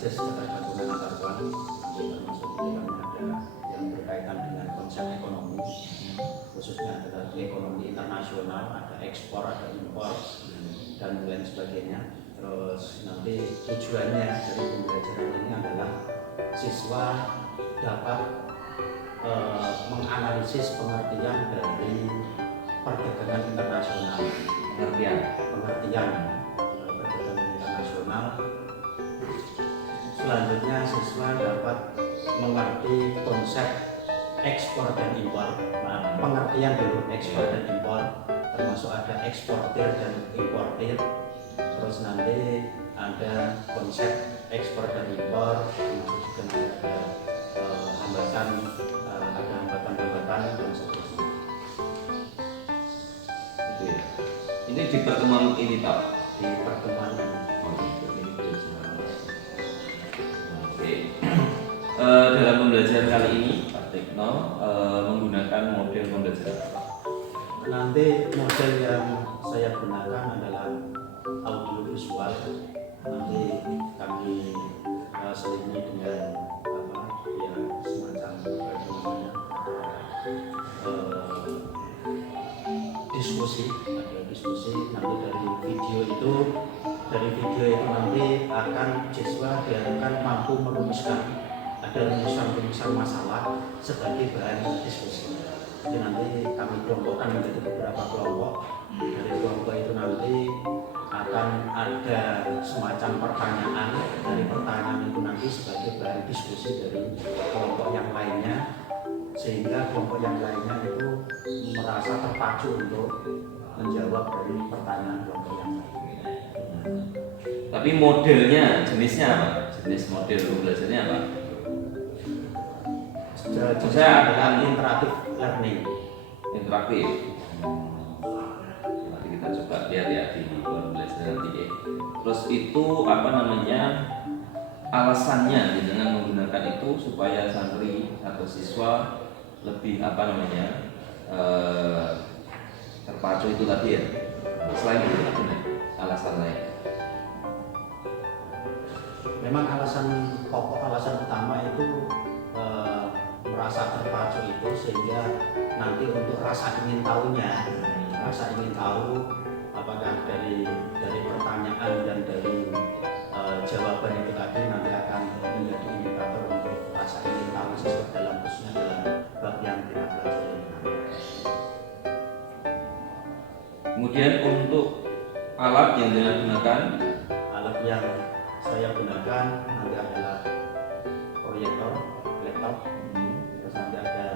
analisis ketergantungan antar uang, nanti termasuk di dalamnya ada yang berkaitan dengan konsep ekonomi, khususnya adalah ekonomi internasional, ada ekspor, ada impor, dan lain sebagainya. Terus nanti tujuannya dari pembelajaran ini adalah siswa dapat menganalisis pengertian dari perdagangan internasional, pengertian perdagangan internasional. Selanjutnya siswa dapat mengerti konsep ekspor dan impor. Nah, pengertian dulu ekspor dan impor, termasuk ada eksportir dan importir. Terus nanti ada konsep ekspor dan impor, termasuk juga ada hambatan-hambatan dan seterusnya. Itu ya. Ini di pertemuan ini Pak? Di pertemuan ini. Oke. Dalam pembelajaran kali ini Pak Tekno menggunakan model pembelajaran apa? Nanti model yang saya gunakan adalah audiovisual. Nanti kami selingi dengan semacam diskusi. Nanti dari video itu nanti akan siswa diharapkan mampu merumuskan, ada rumusan masalah sebagai bahan diskusi. Jadi nanti kami kelompokkan menjadi beberapa kelompok. Dari kelompok itu nanti akan ada semacam pertanyaan. Dari pertanyaan itu nanti sebagai bahan diskusi dari kelompok yang lainnya, sehingga kelompok yang lainnya itu merasa terpacu untuk menjawab dari pertanyaan kelompok yang lain. Tapi modelnya jenisnya apa? Jenis model pembelajarannya apa? Saya adalah interaktif learning. Interaktif. Nanti kita coba lihat ya di pembelajaran nanti ya. Terus itu apa namanya, alasannya dengan menggunakan itu supaya santri atau siswa lebih apa namanya terpacu itu tadi ya. Selain itu apa nih alasan lain? Memang alasan utama itu merasa terpacu itu, sehingga nanti untuk rasa ingin tahu apakah dari pertanyaan dan dari jawaban itu tadi nanti akan menjadi indikator untuk rasa ingin tahu siswa khususnya dalam bab yang kita pelajari. Kemudian untuk alat yang digunakan, alat yang saya gunakan nanti adalah proyektor, laptop, terus nanti ada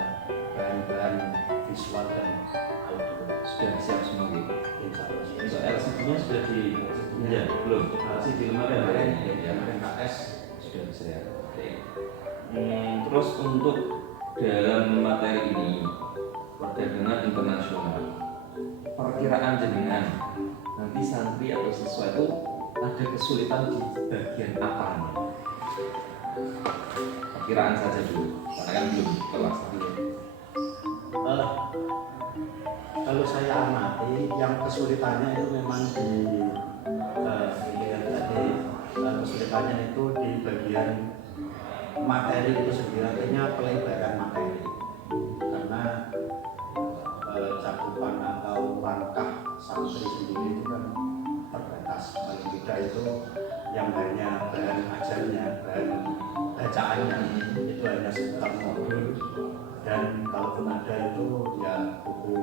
bahan-bahan visual dan audio. Sudah siap semua gitu. Untuk LCD-nya sudah Ya, belum. LCD lemari kemarin KS sudah bisa ya. Oke. Terus untuk dalam materi ini perdagangan internasional, perkiraan jenengan nanti santri atau siswa itu ada kesulitan di bagian apanya? Perkiraan saja dulu, karena kan belum kelas dulu. Kalau saya amati, yang kesulitannya itu memang kesulitannya itu di bagian materi itu sendiri, artinya pelebaran materi, karena cakupan atau langkah santri sendiri itu kan terbatas. Paling tidak itu yang hanya bahan ajarnya, bahan bacaannya itu hanya sekitar modul, dan kalaupun ada itu ya buku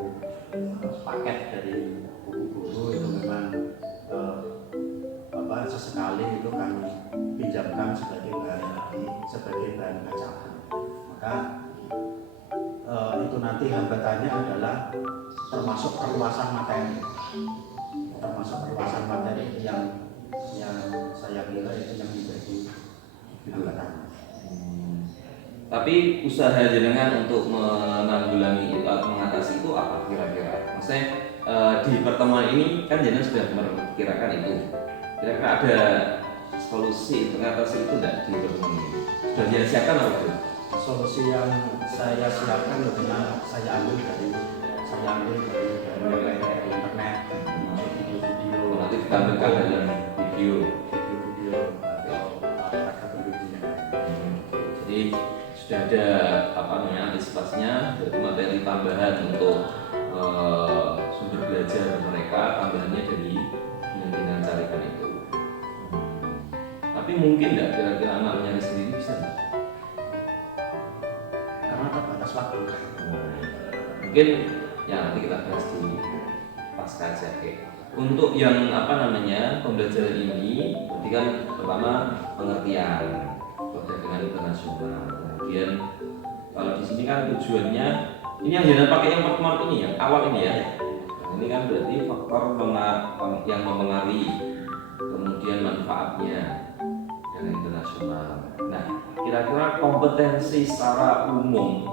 paket dari buku guru itu memang sesekali itu kami pinjamkan sebagai bahan bacaan. Maka itu nanti hambatannya adalah termasuk perluasan materi yang saya kira itu yang menjadi hambatan. Tapi usaha jenengan untuk menanggulangi itu atau mengatasi itu apa kira-kira? Maksudnya di pertemuan ini kan jenengan sudah memperkirakan itu. Kira-kira ada solusi mengatasi itu tidak di pertemuan ini? Sudah disiapkan apa itu? Solusi yang saya siapkan adalah saya ambil dari internet, video-video. Nanti ditampilkan dalam video. Atau ada antisipasinya, berarti materi tambahan untuk sumber belajar mereka, tambahannya dari yang dengan carikan itu. Tapi mungkin nggak kira-kira anak nyari sendiri bisa nggak? Karena terbatas waktu. Mungkin ya nanti kita bahas di pasca aja. Untuk yang pembelajaran ini, berarti kan pertama pengertian perdagangan internasional. Kemudian kalau di sini kan tujuannya ini yang jangan pakai yang mark ini yang awal ini ya. Nah, ini kan berarti faktor yang mempengaruhi, kemudian manfaatnya dan internasional. Nah, kira-kira kompetensi secara umum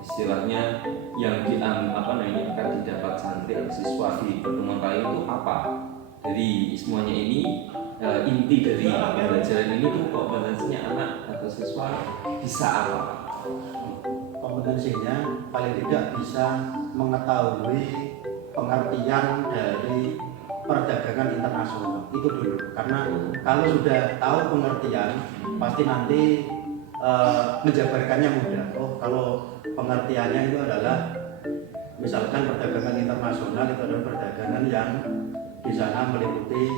istilahnya yang akan didapat santri atau siswa di pertemuan kali itu apa? Jadi semuanya ini inti dari pembelajaran ini tuh kompetensinya anak atau siswa bisa apa? Kompetensinya paling tidak bisa mengetahui pengertian dari perdagangan internasional itu dulu, karena kalau sudah tahu pengertian pasti nanti menjabarkannya mudah. Oh, kalau pengertiannya itu adalah misalkan perdagangan internasional itu adalah perdagangan yang di sana meliputi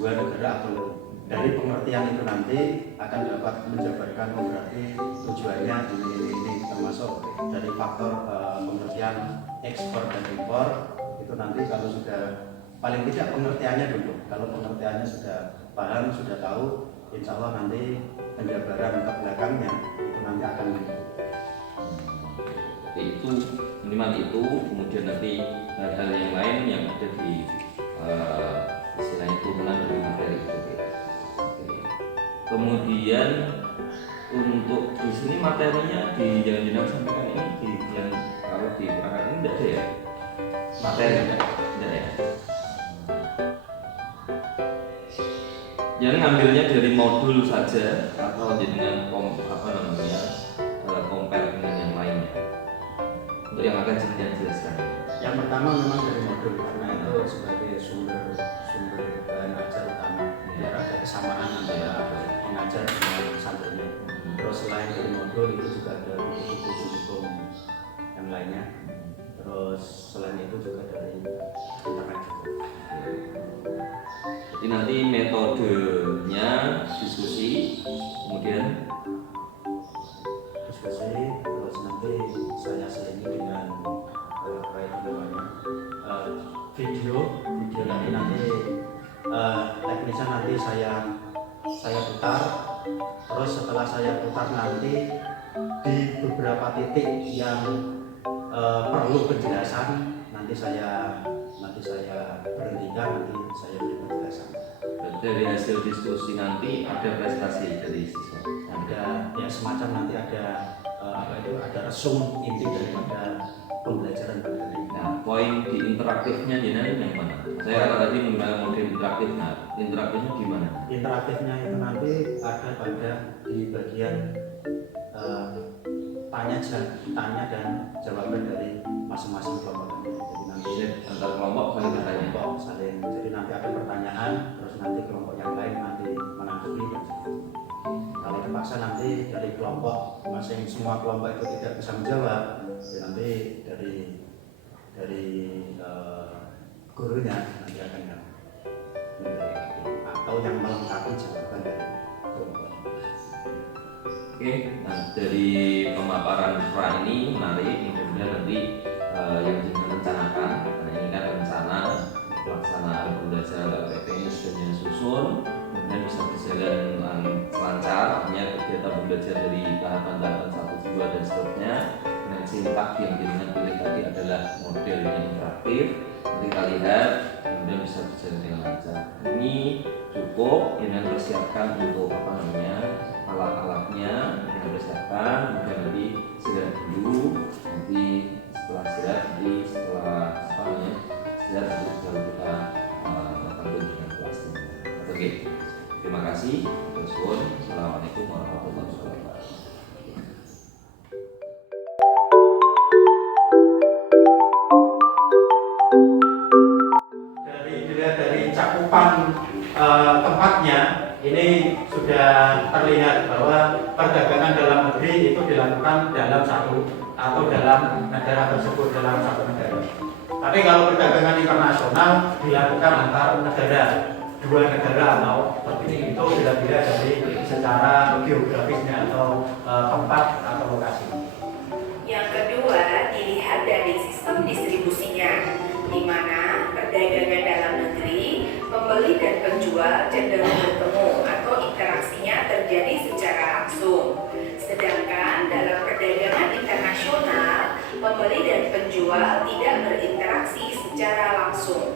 dua negara atau lebih. Dari pengertian itu nanti akan dapat menjabarkan berarti tujuannya ini termasuk dari faktor pengertian ekspor dan impor itu nanti kalau sudah paling tidak pengertiannya dulu. Kalau pengertiannya sudah paham, sudah tahu, insya Allah nanti penjabaran ke belakangnya itu nanti akan itu minimal itu, kemudian nanti hal-hal yang lain yang ada di istilahnya turunan dari materi itu. Kemudian untuk di sini materinya di jangan-jangan sampaikan ini di yang kalau di perangkat ini tidak ada ya materi tidak ya. Jangan ngambilnya dari modul saja atau dengan compare dengan yang lainnya. Untuk yang akan saya jelaskan. Yang pertama memang dari modul karena itu sebagai sumber bahan ajar utama biar ada kesamaan antara pengajar dengan santrinya. Terus selain dari modul itu juga ada buku-buku hukum yang lainnya. Terus selain itu juga dari internet juga. Jadi nanti metodenya diskusi, kemudian terus nanti saya selingi dengan video nanti teknisnya nanti saya putar. Terus setelah saya putar nanti di beberapa titik yang perlu penjelasan nanti saya berhentikan, nanti saya beri penjelasan. dari hasil diskusi nanti ada prestasi dari siswa. Ada ya semacam nanti ada ada resum inti daripada pembelajaran pada hari ini. Nah, poin di interaktifnya jenengan yang mana? Saya tadi menggunakan model interaktif. Nah, interaktifnya gimana? Interaktifnya itu nanti ada pada di bagian tanya dan jawaban dari masing-masing kelompok. Jadi nanti antar kelompok saling bertanya. Jadi nanti ada pertanyaan, terus nanti kelompok yang lain nanti menanggapi dan kalau terpaksa nanti dari kelompok semua kelompok itu tidak bisa menjawab, ya nanti dari gurunya nanti akan atau yang melengkapi jawaban dari kelompok. Oke, nah dari pemaparan pra ini menarik, mudah-mudahan nanti yang direncanakan, nah ini kan rencana pelaksanaan pembelajaran LPP ini sudah susun, kemudian bisa berjalan lancar, artinya kegiatan belajar dari tahapan 1, 2 dan seterusnya. Dan sintak yang dengan pilih tadi adalah model yang interaktif. Nanti kita lihat, kemudian bisa berjalan dengan lancar. Ini cukup dengan persiapkan untuk alat-alatnya, dengan persiapkan, kemudian nanti istirahat dulu, nanti setelah istirahat, nanti baru kita melakukan dengan kelasnya. Oke, terima kasih. Assalamualaikum warahmatullahi wabarakatuh. Dari cakupan tempatnya ini sudah terlihat bahwa perdagangan dalam negeri itu dilakukan dalam satu atau dalam negara tersebut, dalam satu negara. Tapi kalau perdagangan internasional dilakukan antar negara, dua negara atau lebih, itu bila-bila dari secara geografisnya atau tempat atau lokasi. Yang kedua, dilihat dari sistem distribusinya, di mana perdagangan dalam negeri, pembeli dan penjual cenderung bertemu atau interaksinya terjadi secara langsung. Sedangkan dalam perdagangan internasional, pembeli dan penjual tidak berinteraksi secara langsung.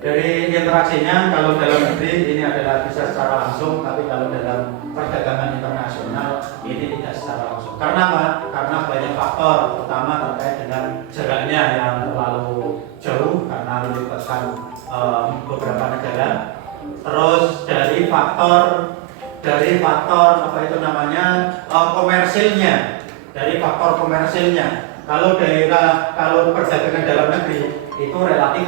Dari interaksinya, kalau dalam negeri ini adalah bisa secara langsung, tapi kalau dalam perdagangan internasional ini tidak secara langsung. Karena apa? Karena banyak faktor, terutama terkait dengan jaraknya yang terlalu jauh karena melibatkan beberapa negara. Terus dari faktor apa itu namanya komersilnya, dari faktor komersilnya. Kalau perdagangan dalam negeri itu relatif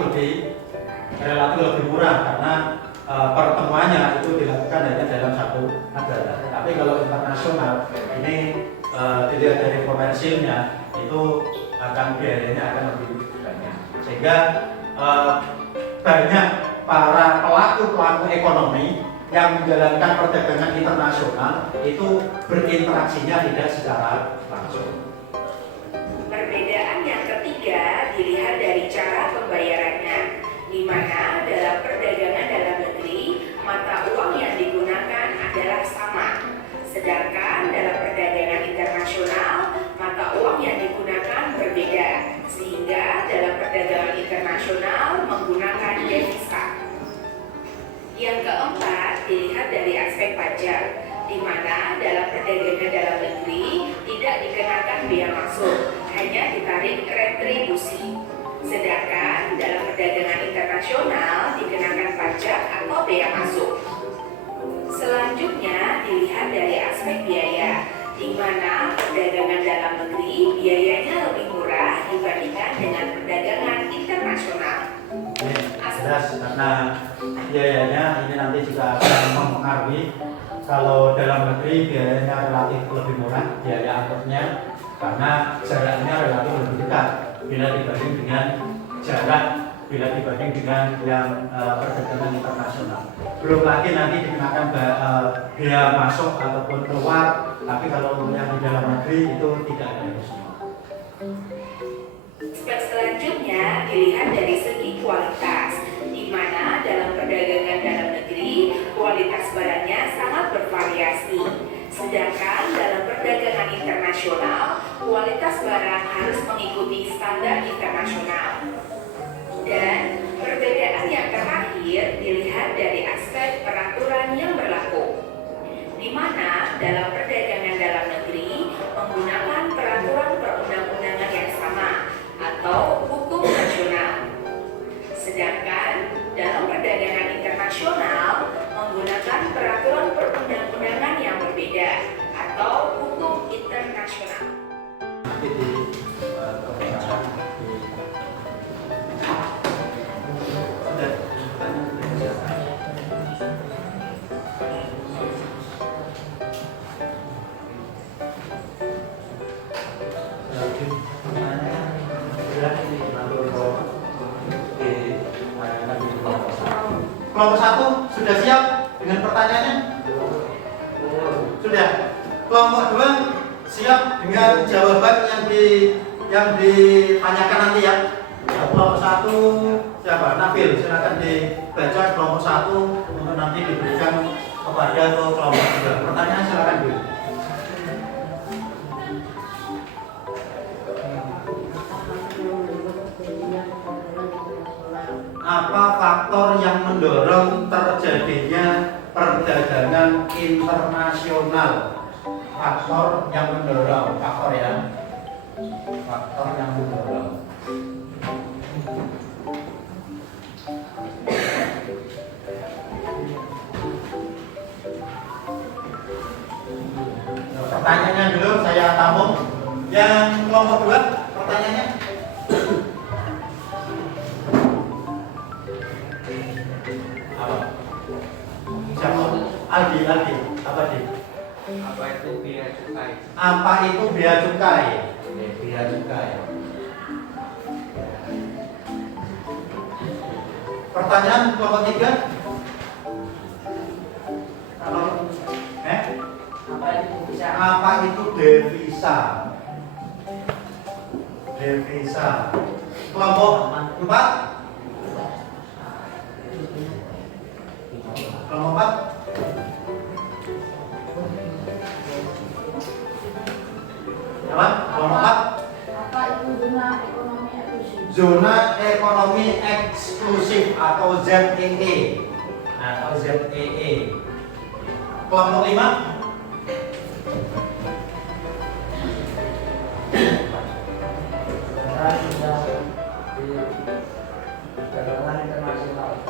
lebih murah karena pertemuannya itu dilakukan hanya dalam satu negara. Tapi kalau internasional ini dilihat dari komersilnya itu biayanya akan lebih banyak. Sehingga banyak para pelaku ekonomi yang menjalankan perdagangan internasional itu berinteraksinya tidak secara langsung. Perbedaan yang ketiga dilihat dari cara pembayarannya, di mana dalam perdagangan dalam negeri mata uang yang digunakan adalah sama, sedangkan dalam perdagangan internasional mata uang yang digunakan berbeda, sehingga dalam perdagangan internasional menggunakan devisa. Yang keempat dilihat dari aspek pajak, di mana dalam perdagangan dalam negeri tidak dikenakan bea masuk, hanya ditarik retribusi. Sedangkan dalam perdagangan internasional dikenakan pajak atau bea masuk. Selanjutnya dilihat dari aspek biaya, di mana perdagangan dalam negeri biayanya lebih murah dibandingkan dengan perdagangan internasional. Jelas, karena biayanya ini nanti juga akan mempengaruhi. Kalau dalam negeri biayanya relatif lebih murah, biaya angkutnya, karena jaraknya relatif lebih dekat bila dibanding dengan yang perdagangan internasional. Belum lagi nanti dikenakan biaya masuk ataupun keluar, tapi kalau yang di dalam negeri itu tidak ada itu semua. Step selanjutnya dilihat dari segi kualitas, di mana dalam perdagangan dalam negeri kualitas barangnya sangat bervariasi. Sedangkan dalam perdagangan internasional, kualitas barang harus mengikuti standar internasional. Dan perbedaan yang terakhir dilihat dari aspek peraturan yang berlaku, di mana dalam perdagangan dalam negeri menggunakan peraturan perundang-undangan yang sama atau hukum nasional. Sedangkan dalam perdagangan internasional menggunakan peraturan perundang-undangan yang berbeda atau hukum internasional. Kelompok 1 sudah siap dengan pertanyaannya? Sudah. Kelompok 2 siap dengan jawaban yang ditanyakan nanti ya. Kelompok 1 siapa? Nabil, silakan dibaca kelompok 1 untuk nanti diberikan kepada kelompok 2. Pertanyaan silakan dulu. Apa faktor yang mendorong terjadinya perdagangan internasional? Faktor yang mendorong, faktor yang mendorong. Pertanyaannya dulu saya tampung. Yang kelompok 2 pertanyaannya. Aldi, apa Di? Apa itu bea cukai? Apa itu bea cukai? Oke, bea cukai. Pertanyaan kelompok 3. Apa itu devisa? Devisa. Kelompok 4. Kelompok 4. Apa? Kelompok 4. Apa itu zona ekonomi eksklusif? Zona ekonomi eksklusif atau ZEE. Atau ZEE. Kelompok 5.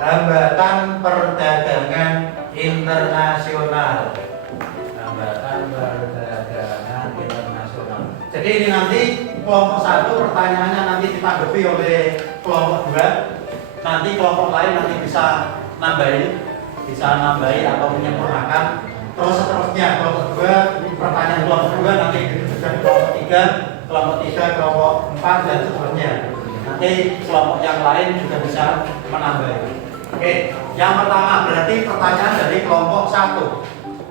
Hambatan perdagangan internasional. Hambatan perdagangan internasional. Jadi ini nanti kelompok 1 pertanyaannya nanti ditanggapi oleh kelompok 2. Nanti kelompok lain nanti bisa nambahin atau menyempurnakan. Terus seterusnya kelompok 2 pertanyaan kelompok 2 nanti ditujukan kelompok 3, kelompok 3, kelompok 4 dan seterusnya. Nanti kelompok yang lain juga bisa menambah. Oke, yang pertama berarti pertanyaan dari kelompok 1.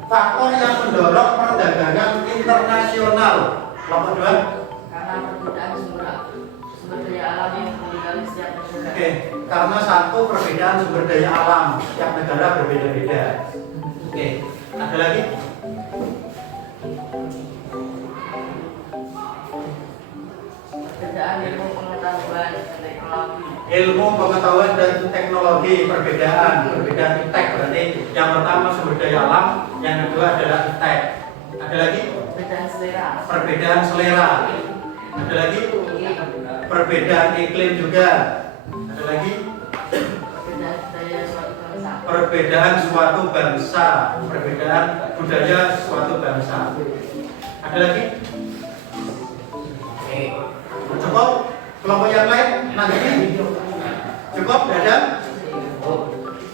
Faktor yang mendorong perdagangan internasional. Kelompok 2. Karena perbedaan sumber daya alam yang berbeda setiap negara. Oke, karena satu perbedaan sumber daya alam setiap negara berbeda-beda. Oke, ada lagi? Perbedaan ilmu pengetahuan dan teknologi. Ilmu pengetahuan dan teknologi, perbedaan iptek berarti yang pertama sumber daya alam, yang kedua adalah iptek. Ada lagi? Perbedaan selera. Perbedaan selera. Ada lagi? Perbedaan iklim juga. Ada lagi? Perbedaan budaya suatu bangsa. Perbedaan suatu bangsa, perbedaan budaya suatu bangsa. Ada lagi? Cukup? Kelompok yang lain nanti cukup? Tidak ada?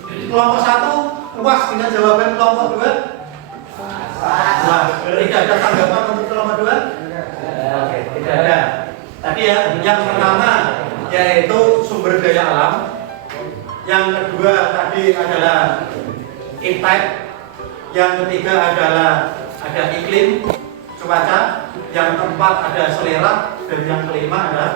Kelompok 1 puas dengan jawaban kelompok 2? Wah, tidak ada tanggapan untuk kelompok 2? Oke, tidak ada. Tadi ya, yang pertama yaitu sumber daya alam. Yang kedua tadi adalah iptek. Yang ketiga adalah ada iklim, cuaca. Yang keempat ada selera. Dan yang kelima ada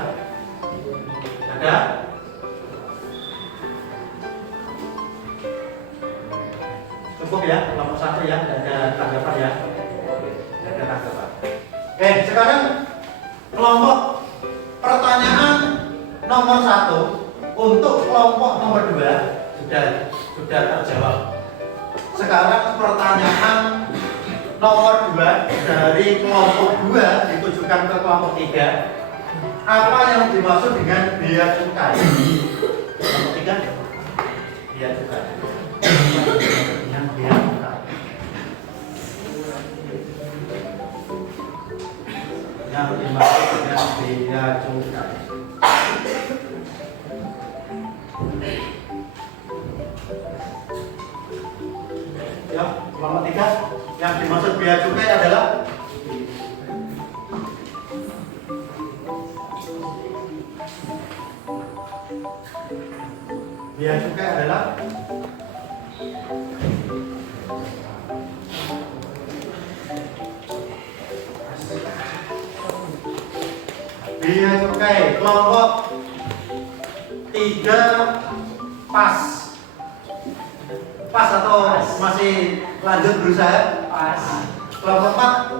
cukup ya, kelompok 1 ya, tidak ada tanggapan ya. Tidak ada tanggapan. Oke, sekarang kelompok pertanyaan nomor 1 untuk kelompok nomor 2 sudah terjawab. Sekarang pertanyaan nomor 2 dari kelompok 2 ditujukan ke kelompok 3. Apa yang dimaksud dengan bea cukai? Kelompok 3, bea cukai. Dengan bea cukai. Yang dimaksud dengan bea cukai. Ya, kelompok 3 yang dimaksud bea cukai adalah bea cukai adalah bea cukai kelompok 3 pas atau masih lanjut berusaha? Pas. Kelompok 4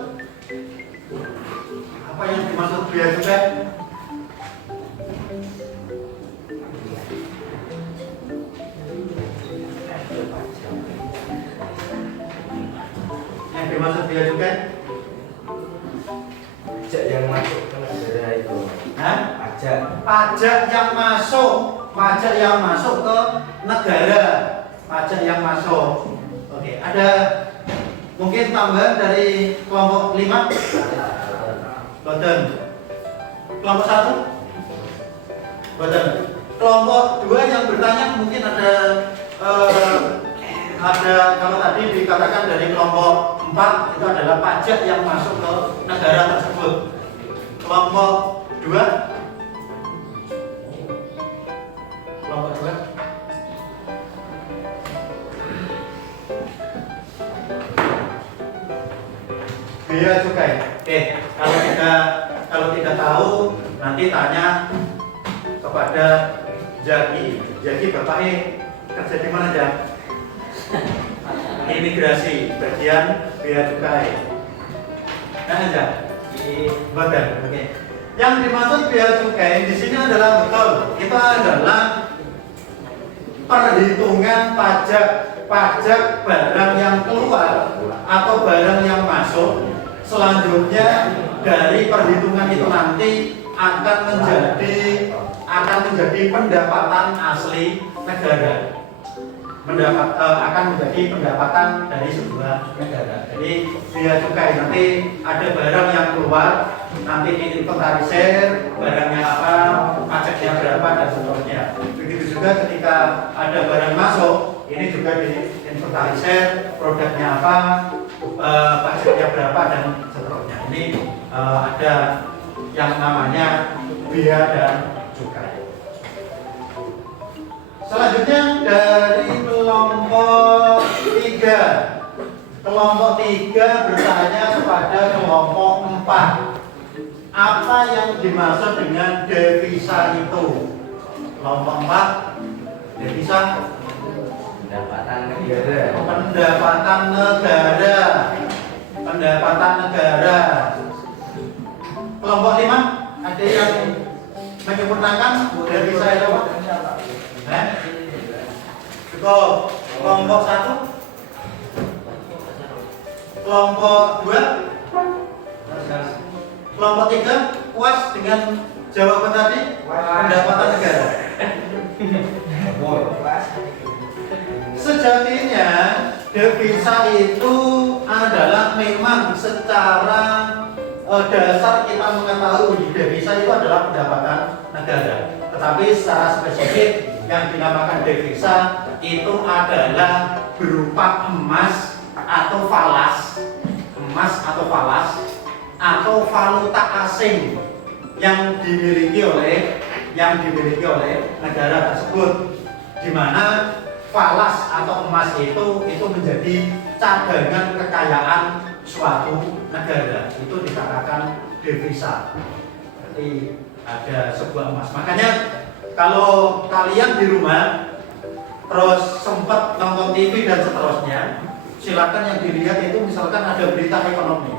apa yang dimaksud bea cukai? Yang dimaksud bea cukai? Pajak yang masuk ke negara itu. Hah? Pajak. Pajak yang masuk ke negara. Pajak yang masuk. Oke, ada mungkin tambahan dari kelompok 5? Boten. Kelompok 1? Boten. Kelompok 2 yang bertanya mungkin ada ada, kalau tadi dikatakan dari kelompok 4 itu adalah pajak yang masuk ke negara tersebut. Kelompok 2, kelompok 2, bea cukai. Oke, kalau tidak tahu nanti tanya kepada Jaki. Jaki bapaknya kerja di mana, Jak? Imigrasi, bagian bea cukai. Nah, aja di badan. Oke. Yang dimaksud bea cukai di sini adalah betul. Itu adalah perhitungan pajak barang yang keluar atau barang yang masuk. Selanjutnya dari perhitungan itu nanti akan menjadi pendapatan asli negara. Akan menjadi pendapatan dari sebuah negara. Jadi bea cukai nanti ada barang yang keluar, nanti diinventarisir barangnya apa, pajaknya berapa dan seterusnya. Begitu juga ketika ada barang masuk, ini juga diinventarisir produknya apa, pajaknya berapa dan seterusnya. Ini ada yang namanya bea dan cukai. Selanjutnya dari kelompok 3. Kelompok 3 bertanya kepada kelompok 4. Apa yang dimaksud dengan devisa itu? Kelompok 4, devisa Pendapatan negara. pendapatan negara. Pendapatan negara. Kelompok 5, ada yang menyempurnakan devisa itu apa? Cukup. Kelompok 1, kelompok 2, kelompok 3 puas dengan jawaban tadi? Pendapatan negara. Sejatinya devisa itu adalah memang secara dasar kita mengetahui devisa itu adalah pendapatan negara. Tetapi secara spesifik yang dinamakan devisa itu adalah berupa emas atau falas, atau valuta asing yang dimiliki oleh negara tersebut, di mana falas atau emas itu menjadi cadangan kekayaan suatu negara. Itu dikatakan devisa. Berarti ada sebuah emas. Makanya kalau kalian di rumah terus sempat nonton TV dan seterusnya, silakan yang dilihat itu misalkan ada berita ekonomi.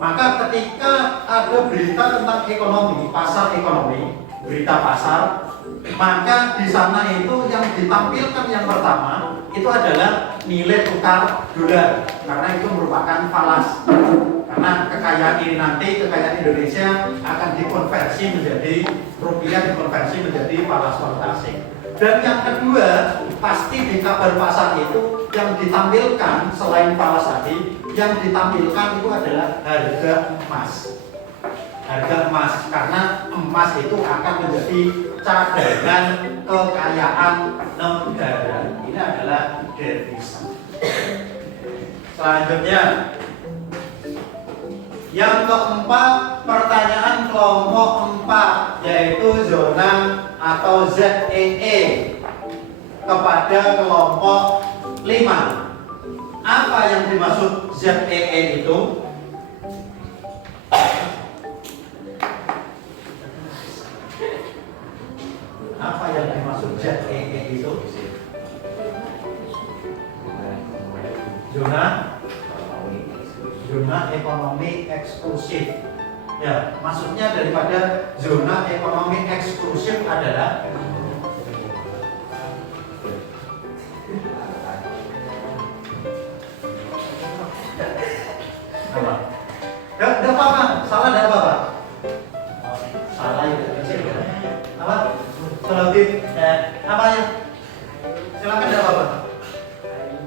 Maka ketika ada berita tentang ekonomi, pasar ekonomi, berita pasar, maka di sana itu yang ditampilkan yang pertama itu adalah nilai tukar dolar, karena itu merupakan falas. Karena kekayaan ini nanti, kekayaan Indonesia akan dikonversi menjadi rupiah, dikonversi menjadi falas valuta asing. Dan yang kedua, pasti di kabar pasar itu yang ditampilkan selain falas tadi, yang ditampilkan itu adalah harga emas. Harga emas, karena emas itu akan menjadi cadangan kekayaan negara. Ini adalah devisa. Selanjutnya, yang keempat, pertanyaan kelompok 4, yaitu zona atau ZEE kepada kelompok 5. Apa yang dimaksud ZEE itu? Apa yang dimaksud ZEE itu? Zona ekonomi eksklusif. Ya, maksudnya daripada zona ekonomi eksklusif adalah apa? Tidak apa-apa, salah tidak apa-apa. Salah itu apa? Selebih apa ya? Silakan tidak apa-apa.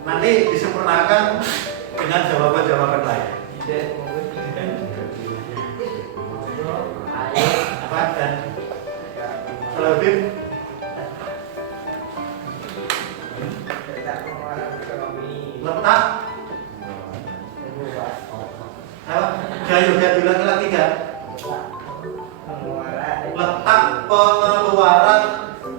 Nanti disempurnakan dengan jawaban-jawaban lain. Apa dan selebih? Tidak pengeluaran ekonomi Letak. Ayo, Gayo bilang ke ketiga. Letak pengeluaran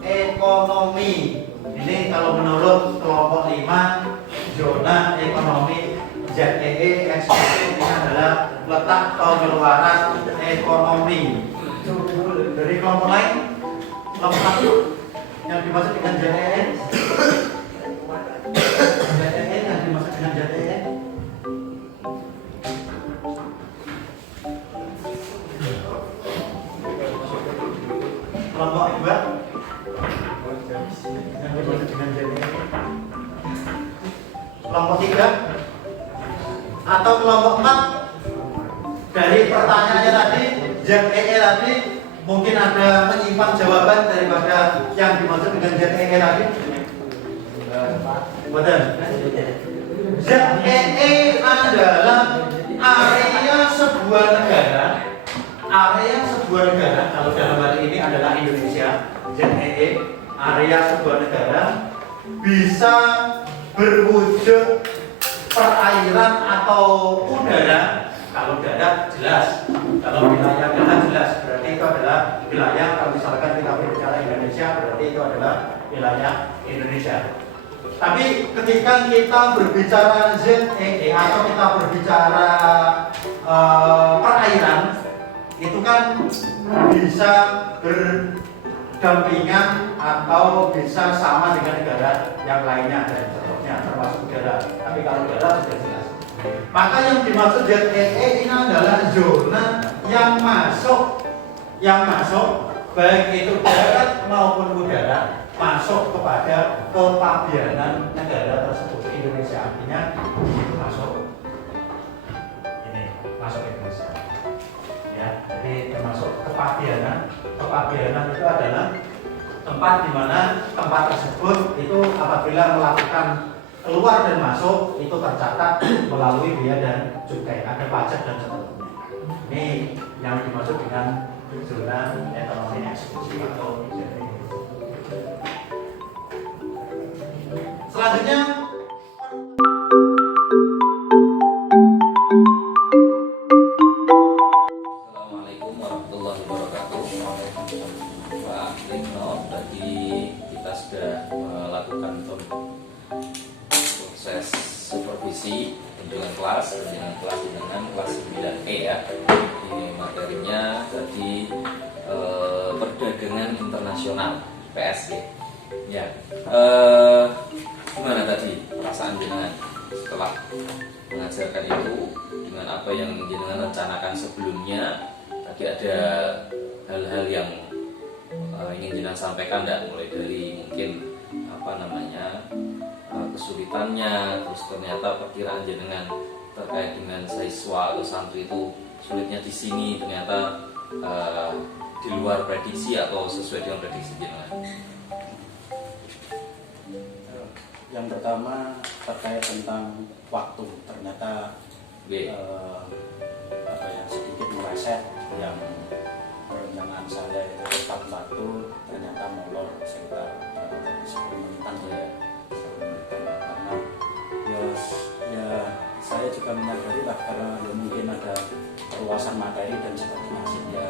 ekonomi. Ini kalau menurut kelompok 5 zona ekonomi ZEE SPP ini adalah letak pengeluaran ekonomi. Dari kelompok lain, kelompok 1 yang dimaksud dengan ZEE, ZEE yang dimaksud dengan ZEE. Kelompok 2 yang dimaksud dengan ZEE. Kelompok 3 atau kelompok 4 dari pertanyaannya tadi ZEE tadi mungkin ada menyimpang jawaban daripada yang dimaksud dengan ZEE tadi. Betul. ZEE adalah area sebuah negara. Area sebuah negara kalau dalam hari ini adalah Indonesia. ZEE area sebuah negara bisa berwujud perairan atau udara. Kalau darat jelas, kalau wilayah darat jelas berarti itu adalah wilayah. Kalau misalkan kita berbicara Indonesia berarti itu adalah wilayah Indonesia. Tapi ketika kita berbicara ZEE atau kita berbicara perairan, itu kan bisa berdampingan atau bisa sama dengan negara yang lainnya dan seterusnya termasuk udara. Tapi kalau udara sudah jelas. Maka yang dimaksud ZEE ini adalah zona yang masuk baik itu darat maupun udara masuk kepada kepabianan negara tersebut. Indonesia artinya itu masuk Indonesia. Ya, jadi termasuk kepabianan. Kepabianan itu adalah tempat di mana tempat tersebut itu apabila melakukan keluar dan masuk itu tercatat melalui bea dan cukai, ada pajak dan seterusnya. Ini yang dimaksud dengan zona ekonomi eksklusif atau ZEE. Selanjutnya Assalamualaikum warahmatullahi wabarakatuh. Pak Rino, tadi kita sudah melakukan proses supervisi kunjungan kelas dengan kelas 9E ya. Ini materinya tadi perdagangan internasional PSG. Ya, gimana tadi perasaan jenengan setelah mengajarkan itu dengan apa yang jenengan rencanakan sebelumnya? Tadi ada hal-hal yang ingin jenengan sampaikan, tidak mulai dari mungkin kesulitannya, terus ternyata perkiraan jenengan terkait dengan siswa atau santri itu sulitnya di sini ternyata di luar prediksi atau sesuai dengan prediksi jenengan. yang pertama terkait tentang waktu, ternyata sedikit meleset. Yang perencanaan saya itu tepat waktu ternyata molor sekitar 10 menitan ya. Karena ya saya juga menyadari lah, karena mungkin ada perluasan materi dan sebagainya sehingga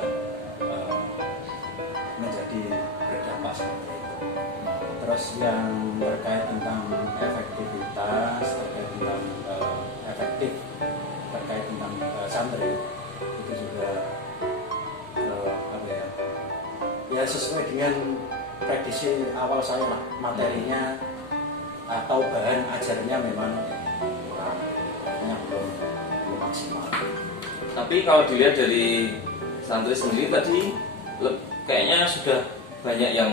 menjadi berdampak seperti itu. Terus yang terkait tentang efektivitas, terkait tentang efektif terkait tentang santri itu juga ya sesuai dengan prediksi awal saya lah, materinya atau bahan ajarnya memang kurang, belum maksimal. Tapi kalau dilihat dari santri sendiri tadi kayaknya sudah banyak yang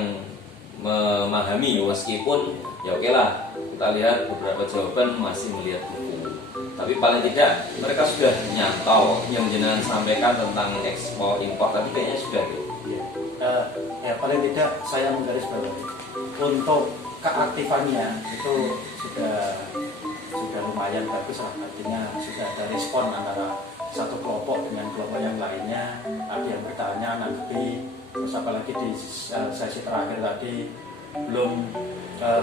memahami, meskipun ya oke lah kita lihat beberapa jawaban masih melihat buku, tapi paling tidak mereka sudah nyantau yang jenengan sampaikan tentang ekspor impor tadi kayaknya sudah ya paling tidak saya menggarisbawahi untuk keaktifannya itu sudah lumayan bagus lah, artinya sudah ada respon antara satu kelompok dengan kelompok yang lainnya. Ada yang bertanya, nanggepi, terus apalagi di sesi terakhir tadi belum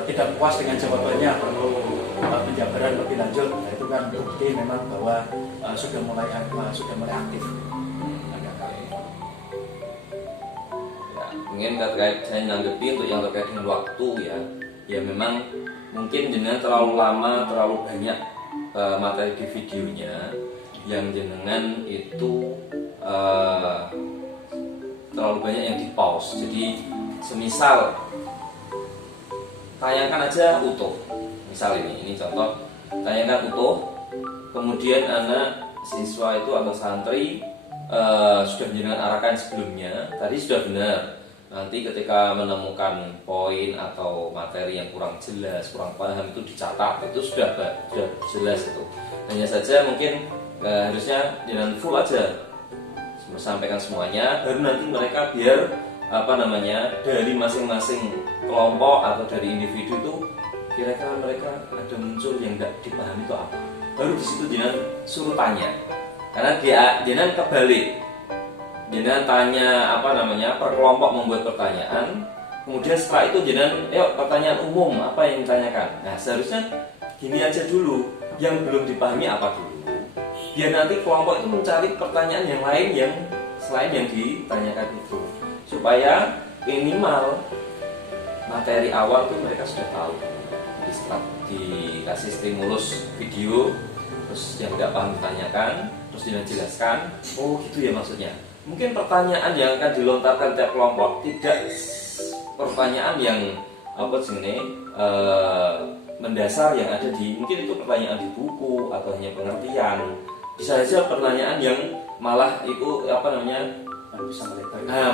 tidak puas dengan jawabannya, perlu penjabaran dan lebih lanjut, nah itu kan bukti memang bahwa sudah mulai aktif. Ya, mungkin terkait saya nanggepi untuk yang terkait dengan waktu ya memang mungkin jenengan terlalu lama, terlalu banyak materi di videonya yang jenengan itu terlalu banyak yang di pause. Jadi semisal tayangkan aja utuh, misal ini contoh, tayangkan utuh, kemudian anak siswa itu atau santri sudah jenengan arahkan sebelumnya, tadi sudah benar. Nanti ketika menemukan poin atau materi yang kurang jelas, kurang paham, itu dicatat, itu sudah jelas itu. Hanya saja mungkin harusnya jangan full aja sampaikan semuanya, baru nanti mereka biar dari masing-masing kelompok atau dari individu itu kira-kira mereka ada muncul yang tidak dipahami itu apa. Baru di situ jangan suruh tanya, karena jangan kebalik. Jangan tanya per kelompok membuat pertanyaan, kemudian setelah itu jangan pertanyaan umum apa yang ditanyakan. Nah seharusnya gini aja dulu, yang belum dipahami apa dulu, biar nanti kelompok itu mencari pertanyaan yang lain yang selain yang ditanyakan itu, supaya minimal materi awal tuh mereka sudah tahu. Jadi setelah dikasih stimulus video, terus yang tidak paham ditanyakan, terus dijelaskan, oh gitu ya maksudnya. Mungkin pertanyaan yang akan dilontarkan tiap kelompok tidak pertanyaan yang mendasar yang ada di, mungkin itu pertanyaan di buku atau hanya pengertian. Bisa saja pertanyaan yang malah itu bisa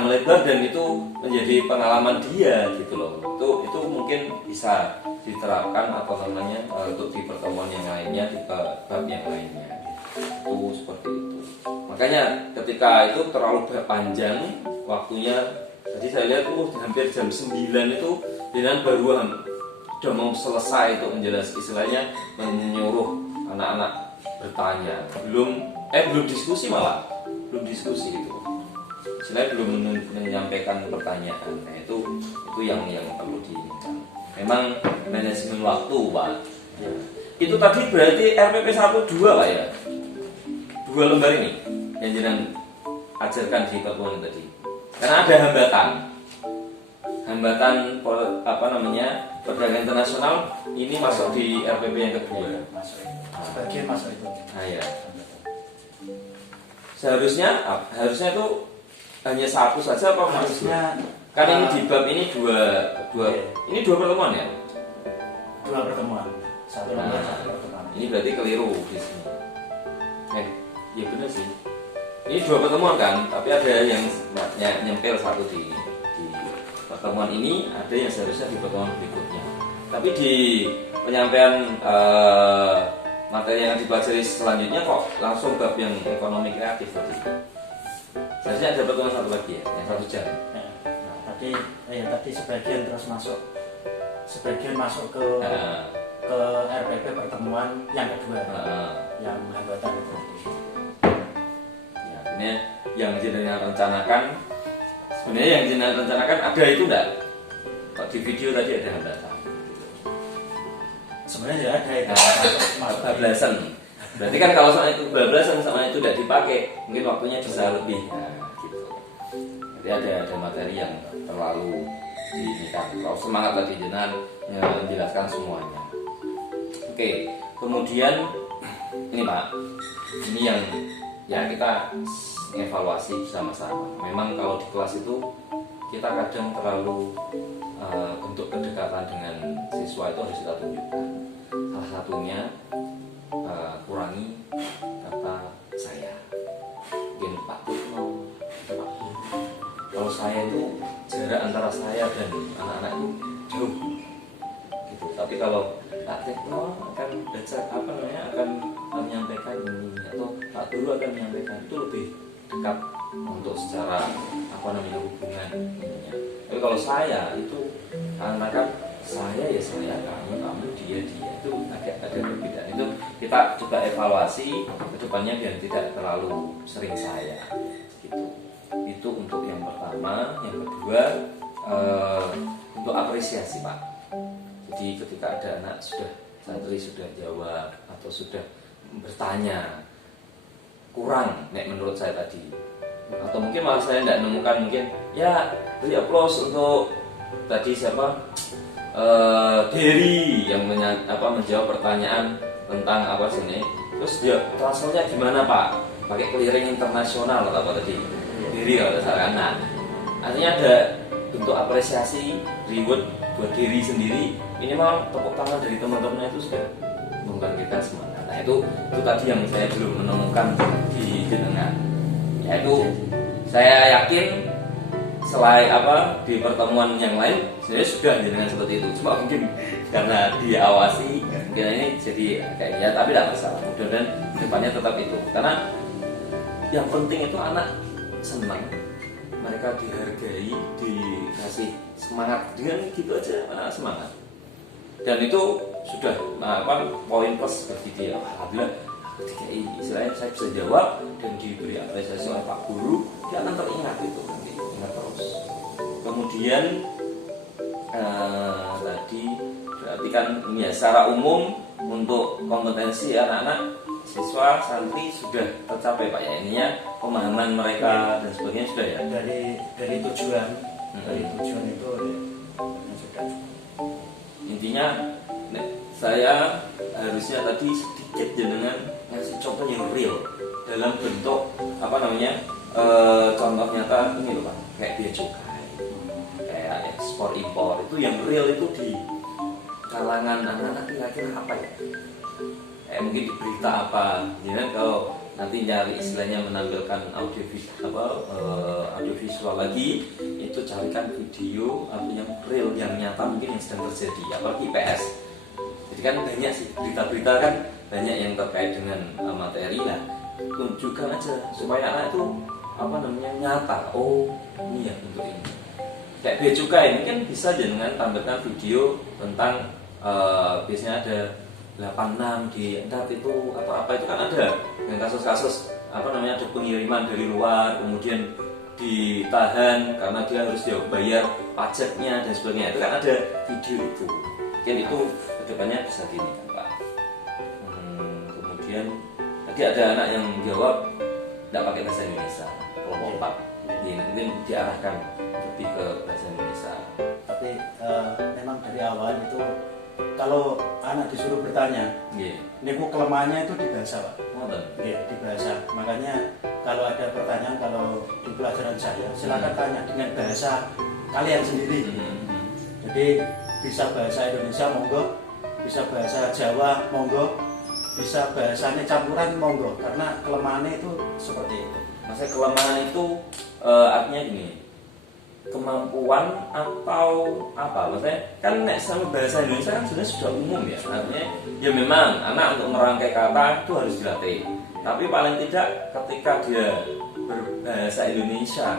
melebar dan itu menjadi pengalaman dia gitu loh. Itu mungkin bisa diterapkan untuk di pertemuan yang lainnya, di bab yang lainnya. Itu seperti itu. Makanya ketika itu terlalu panjang waktunya, tadi saya lihat hampir jam 9 itu dengan baru sudah mau selesai itu menjelaskan, istilahnya menyuruh anak-anak bertanya, belum diskusi itu, istilahnya belum menyampaikan pertanyaan. Nah itu yang perlu diingat. Memang manajemen waktu Pak ya. Itu tadi berarti RPP 1-2 Pak ya, 2 lembar ini yang jenengan ajarkan di pertemuan tadi. Karena ada hambatan perdagangan internasional ini masuk di RPP yang kedua. Sebagian masuk itu. Nah ya. Seharusnya itu hanya satu saja apa harusnya? Kan ini di bab ini ini dua pertemuan ya? 2 pertemuan. Satu pertemuan. Ini berarti keliru di sini. Ya benar sih. Ini 2 pertemuan kan, tapi ada yang nyempil satu di pertemuan ini, ada yang seharusnya di pertemuan berikutnya. Tapi di penyampaian materi yang dipelajari selanjutnya kok langsung bab yang ekonomi kreatif tadi. Seharusnya ada pertemuan satu lagi ya, yang 1 jam. Tadi sebagian masuk ke RPP pertemuan yang kedua, yang hambatan itu. Yang jenengan rencanakan, sebenarnya yang jenengan rencanakan ada itu enggak? Kok di video tadi ada hambatan? Sebenarnya ya ada itu. Bablasan. Berarti kan kalau soal itu bablasan sama itu tidak dipakai, mungkin waktunya bisa lebih. Nah, gitu. Jadi ada materi yang terlalu diinikan. Kalau semangat tadi jenengan menjelaskan semuanya. Oke, kemudian ini Pak, ini yang kita evaluasi bersama-sama. Memang kalau di kelas itu kita kadang terlalu bentuk kedekatan dengan siswa itu harus kita tunjukkan. Salah satunya kurangi kata saya. Mungkin Pak mau kalau saya itu jarak antara saya dan anak-anak itu jauh gitu. Tapi kalau Pak Tekno akan akan menyampaikan ini, atau Pak Guru akan menyampaikan, itu lebih dekat untuk secara hubungan ininya. Tapi kalau saya itu akan saya ya saya, kamu dia itu agak ada perbedaan. Itu kita coba evaluasi kedepannya biar tidak terlalu sering saya gitu. Itu untuk yang pertama. Yang kedua untuk apresiasi Pak. Jadi ketika ada anak sudah santri sudah jawab atau sudah bertanya kurang menurut saya tadi, atau mungkin malah saya tidak menemukan, mungkin ya beri aplaus untuk tadi siapa Derry yang menjawab pertanyaan tentang apa sini. Terus dia translate-nya gimana Pak? Pakai clearing internasional atau apa tadi? Derry kalau salah. Nah, artinya ada bentuk apresiasi, reward buat diri sendiri. Minimal tepuk tangan dari teman-temannya itu sudah membangkitkan semangat. Nah itu tadi yang saya belum menemukan di jenengan. Yaitu saya yakin selain di pertemuan yang lain saya sudah jenengan seperti itu. Cuma mungkin karena diawasi, mungkin ini jadi kayak ya, tapi tidak masalah. Mudah-mudahan depannya tetap itu. Karena yang penting itu anak senang, mereka dihargai, dikasih semangat, dengan gitu aja anak semangat. Dan itu sudah poin plus bagi dia. Alhamdulillah ketika istilahnya saya bisa jawab dan diberi apresiasi oleh Pak Guru, dia akan teringat itu nanti, ingat terus. Kemudian tadi berarti kan ini ya secara umum untuk kompetensi anak-anak siswa santri sudah tercapai Pak ya, ininya pemahaman mereka dan sebagainya sudah ya. Dari tujuan itu ya sudah. Intinya saya harusnya tadi sedikit jenengan ngasih contoh yang real dalam bentuk contoh nyata ini loh Pak, kayak bea cukai, kayak ekspor impor, itu yang real itu di kalangan anak-anak kira-kira apa ya? Mungkin di berita apa, jadi kalau nanti nyari istilahnya menampilkan audiovisual lagi, itu carikan video yang real, yang nyata mungkin yang sedang terjadi, apalagi IPS. Jadi kan banyak sih berita-berita kan banyak yang terkait dengan materi lah, tunjukkan aja supaya anak itu nyata. Oh ini ya untuk ini. Kayak bea cukai mungkin bisa dengan tampilkan video tentang biasanya ada 86 di entar itu atau apa, itu kan ada yang kasus-kasus ada pengiriman dari luar kemudian ditahan karena dia harus bayar pajaknya dan sebagainya, itu kan ada video itu. Mungkin itu kedepannya bisa gini kan Pak. Kemudian tadi ada anak yang jawab tidak pakai bahasa Indonesia, kelompok 4. Mungkin diarahkan lebih ke bahasa Indonesia. Tapi memang dari awal itu kalau anak disuruh bertanya, niku kelemahannya itu di bahasa Pak. Di bahasa. Makanya kalau ada pertanyaan, kalau di pelajaran saya silakan tanya dengan bahasa kalian sendiri. Jadi bisa bahasa Indonesia monggo, bisa bahasa Jawa monggo, bisa bahasanya campuran monggo, karena kelemahannya itu seperti itu. Maksudnya kelemahan itu artinya gini, kemampuan atau apa? Maksudnya kan sama bahasa Indonesia kan sebenarnya sudah umum ya. Artinya ya memang anak untuk merangkai kata itu harus dilatih. Tapi paling tidak ketika dia berbahasa Indonesia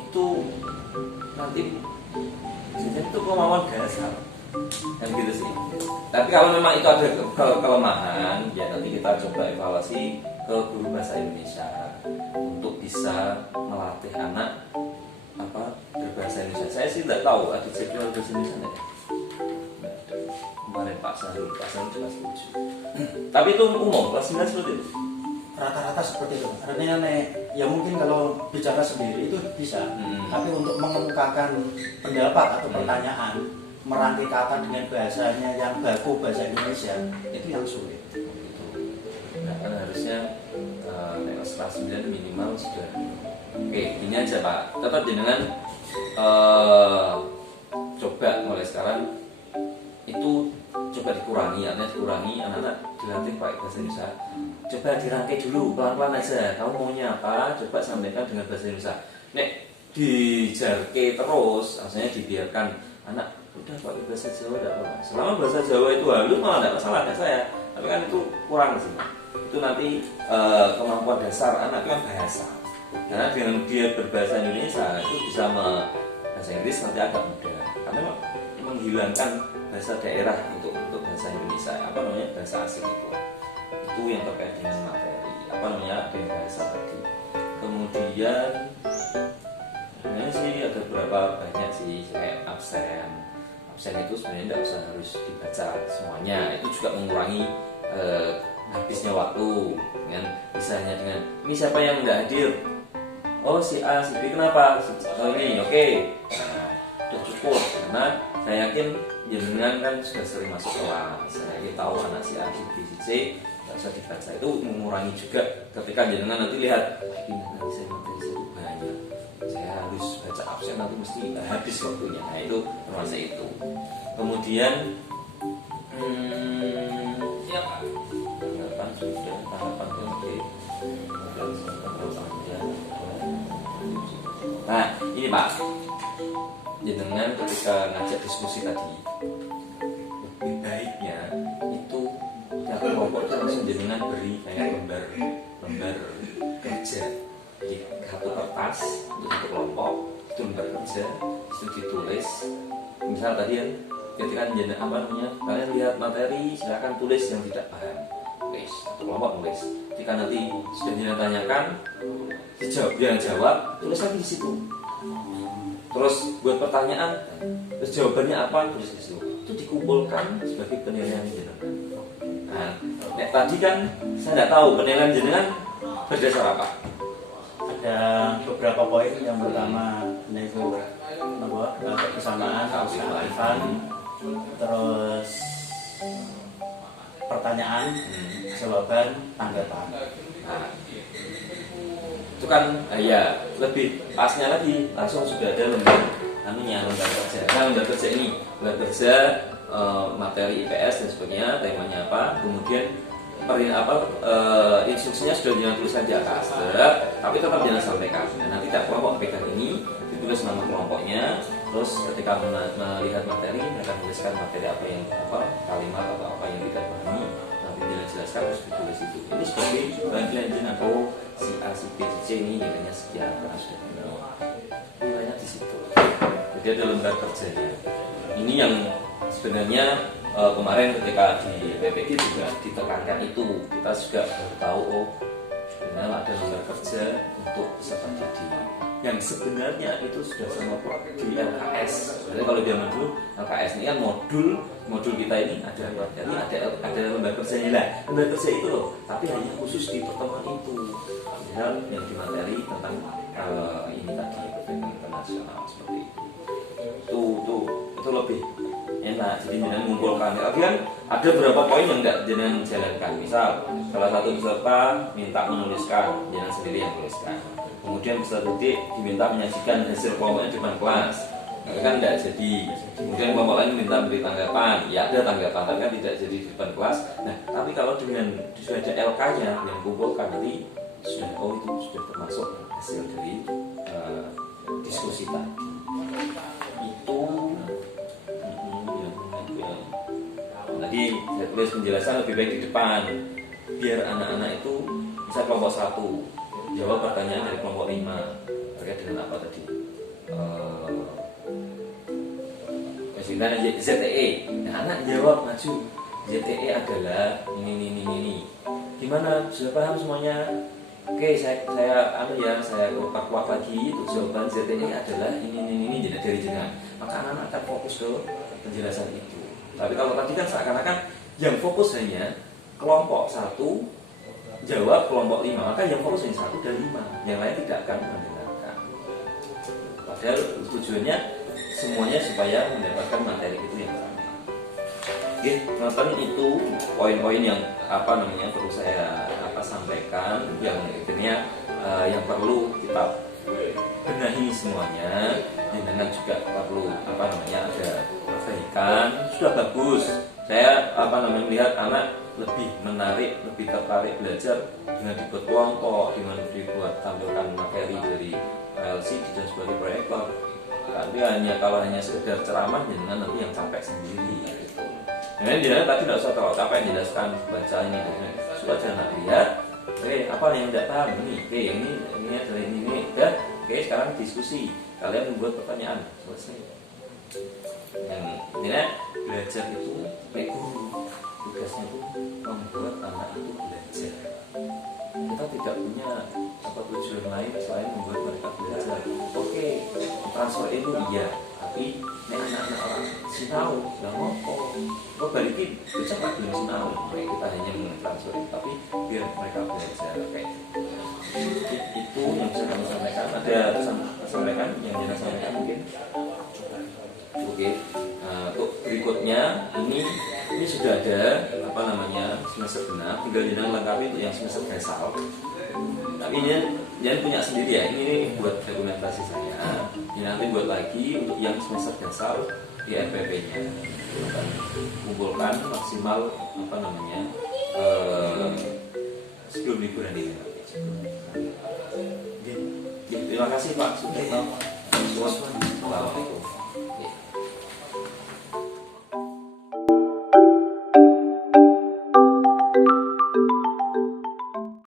itu nanti itu kemampuan dasar kan gitu sih. Tapi kalau memang itu ada kelemahan, ya nanti kita coba evaluasi ke guru bahasa Indonesia untuk bisa melatih anak berbahasa Indonesia. Saya sih tidak tahu ada jadwal bahasa Indonesia ya. Kemarin Pak Sahrul jelas setuju. Tapi itu umum kelas 9 seperti itu. Rata-rata seperti itu. Artinya ya mungkin kalau bicara sendiri itu bisa, tapi untuk mengemukakan pendapat atau pertanyaan, merangkai kata dengan bahasanya yang baku bahasa Indonesia, itu yang sulit. Nah kan harusnya kelas 9 minimal sudah. Oke, ini aja Pak. Tetap dengan coba mulai sekarang itu coba dikurangi anak-anak dilatih pakai bahasa Indonesia. Coba dirangkai dulu pelan-pelan aja. Kamu maunya apa? Coba sampaikan dengan bahasa Indonesia. Nek dijarke terus, asalnya dibiarkan anak udah pakai bahasa Jawa tidak apa-apa. Selama bahasa Jawa itu halus malah tidak masalah kayak saya. Tapi kan itu kurang sih. Itu nanti kemampuan dasar anak kan bahasa. Karena dengan dia berbahasa Indonesia itu bisa bahasa Inggris nanti agak mudah. Karena menghilangkan bahasa daerah untuk bahasa Indonesia, bahasa asing itu yang terkait dengan materi, dengan bahasa tadi. Kemudian ini sih ada beberapa banyak sih kayak absen, absen itu sebenarnya tidak usah harus dibaca semuanya, itu juga mengurangi habisnya waktu. Dengan misalnya dengan ini siapa yang nggak hadir, oh si A si B kenapa, oh ini oke. Nah, udah cukup karena saya yakin jenengan kan sudah sering masuk kelas, saya yakin tahu anak si A si B si C, nggak usah dibaca. Itu mengurangi juga ketika jenengan nanti lihat ini nanti saya materi saya banyak, saya harus baca absen nanti mesti habis waktunya. Nah itu termasuk itu. Kemudian tanggapan sudah, tanggapan oke. Nah ini Pak, jenengan ketika ngajak diskusi tadi, lebih baiknya itu tiap kelompok itu langsung jenengan beri kayak lembar kerja di satu kertas untuk satu kelompok, itu lembar kerja itu ditulis. Misal tadi kan ketika kalian lihat materi silakan tulis yang tidak paham, tulis satu kelompok tulis. Jika nanti sudah ditanyakan dijawab, yang jawab tulis lagi di situ. Terus buat pertanyaan, terus jawabannya apa, tulis di situ. Itu dikumpulkan sebagai penilaian jenengan. Nah, tadi kan saya tidak tahu penilaian jenengan berdasar apa. Ada beberapa poin. Yang pertama itu kebersamaan, keaktifan, terus pertanyaan, jawaban, tanggapan. Nah, itu kan ya lebih pasnya lagi langsung sudah ada lembar kerja. Nah, lembar kerja ini lembar kerja materi IPS dan sebagainya, temanya apa, kemudian instruksinya sudah jangan tulisan di atas, tapi tetap jangan sampaikan. Nah, nanti tak kelompok pegang ini ditulis nama kelompoknya, terus ketika melihat materi akan menuliskan materi kalimat atau apa yang tidak pahami, nanti dijelaskan terus ditulis itu. Ini sebagai bagian atau si A, si B, si C ini nilainya sekian, karena sudah nilainya di situ. Jadi ada lembar kerjanya. Ini yang sebenarnya kemarin ketika di PPG juga ditekankan itu, kita juga baru tahu sebenarnya ada lembar kerja untuk peserta didik yang sebenarnya itu sudah sama di LKS. Jadi kalau zaman dulu LKS ini kan modul kita ini ada materi, ada lembar kerjanya lah. Lembar kerja itu loh, tapi hanya khusus di pertemuan itu. Padahal yang di materi tentang ini tadi pertemuan internasional seperti itu. Itu lebih enak. Jadi jangan mengumpulkan. Tapi kan ada beberapa poin yang tidak jangan jalankan. Misal salah satu peserta minta menuliskan, jangan sendiri yang tuliskan. Kemudian peserta didik diminta menyajikan hasil kelompoknya di depan kelas, nah, kan tidak jadi. Kemudian kelompok lain minta beri tanggapan, ya ada tanggapan, tapi kan tidak jadi di depan kelas. Nah, tapi kalau dengan sudah ada LK-nya yang kumpulkan nanti sudah itu sudah termasuk hasil dari diskusi tadi. Itu tadi saya tulis penjelasan lebih baik di depan, biar anak-anak itu bisa kelompok 1 jawab pertanyaan dari kelompok 5 terkait dengan apa tadi, ZTE. Nah, anak jawab maju, ZTE adalah ini. Gimana, sudah paham semuanya? Oke, saya kuat lagi. Untuk jawaban ZTE adalah ini jadi dari jenengan. Maka anak-anak akan fokus ke penjelasan itu. Tapi kalau tadi kan seakan-akan yang fokus hanya kelompok 1 jawab kelompok 5, maka yang fokus hanya 1 dan 5, yang lain tidak akan mendengarkan. Padahal tujuannya semuanya supaya mendapatkan materi itu yang sama. Oke, nonton itu poin-poin yang perlu saya sampaikan, yang intinya yang perlu kita benahi semuanya. Dengan juga perlu ada perbaikan. Sudah bagus. Saya melihat anak lebih menarik, lebih tertarik belajar dengan dibuat kelompok, dengan dibuat tampilkan materi dari LCD dan sebagai proyektor. Tapi kalau hanya sekedar ceramah, jangan nanti yang capek sendiri. Gitu. Jadi jangan tadi tidak usah terlalu capek menjelaskan baca ini. Sudah jangan lihat, apa yang tidak paham ini, ini adalah ini. Dan sekarang diskusi. Kalian membuat pertanyaan, selesai. Yang intinya belajar itu kayak guru, tugasnya itu membuat anak itu belajar. Kita tidak punya tujuan lain selain membuat mereka belajar. Oke, transfer itu iya, tapi nek anak-anak orang sinau nggak ngopo kok balikin besok nggak belum sinau kita hanya mentransfer tapi biar mereka belajar kayak itu yang bisa kami sampaikan. Ada sampaikan yang saya sampaikan mungkin. Oke, untuk berikutnya ini sudah ada apa namanya semester genap, tinggal jenang lengkapi untuk yang semester dasar. Tapi ini jangan punya sendiri ya, ini buat dokumentasi saya. Ini nanti buat lagi untuk yang semester dasar di RPP-nya. Kumpulkan maksimal apa namanya sebelum liburan ini. Terima kasih Pak Sudirno. Assalamualaikum.